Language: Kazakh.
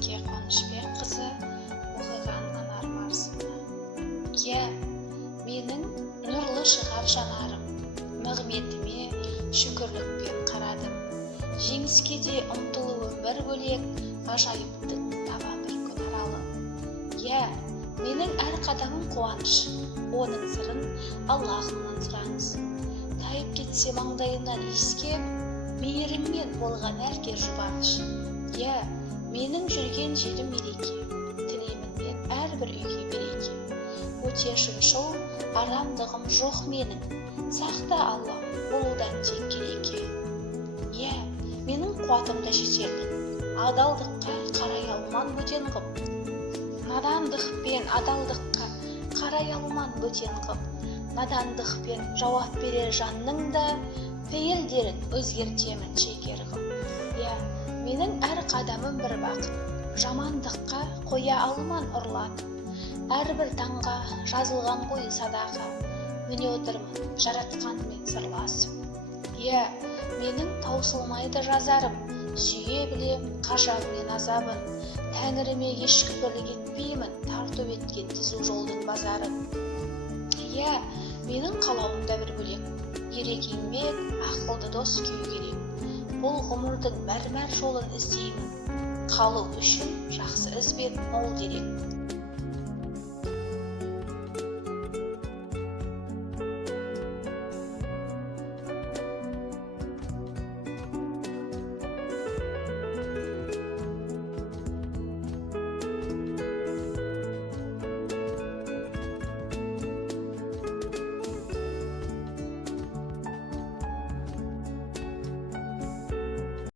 Мәлике Қонышбекқызы оқыған анар марсына. Иә, менің нұрлы шығар жанарым, нығметіме шүкірлікпен қарадым. Жеңіске де ұмтылуым бір бөлек, ғажайыптың табан бір күн аралы. Иә, менің әр қадамым қуаныш, оның сырын Аллахымнан сұраңыз. Тайып кетсе маңдайынан иіскеп, мейіріммен болған әрге жұбаныш. Иә, менің жүрген жерім мереке, тілеймін мен әрбір үйге береке. Өтешім шол, арамдығым жоқ менің, сақта Алла болудан тек келеке. Иә, менің қуатымда жетерлік, адалдыққа қарай алман бөтен қып. Надандықпен адалдыққа қарай алман бөтен қып. Надандықпен жауап берер жанның да, пейілдерін өзгертемін шекер қып. Иә, менің әр қадамым бір бақыт, жамандыққа қоя алман ұрлатып. Әрбір таңға жазылған ғой садаға, міне отырмын жаратқанмен сырласып. Иә, менің таусылмайды жазарым, сүйе білем қажап мен азабын. Тәңіріме еш күпірлік етпеймін, тарту еткен түзу жолдың базарын. Иә, менің қалауымда бір бөлек, ерек еңбек, ақылды дос күйі керек. Бұл ғұмырдың мәрмәр жолын іздеймін, қалу үшін жақсы ізбен мол дерек.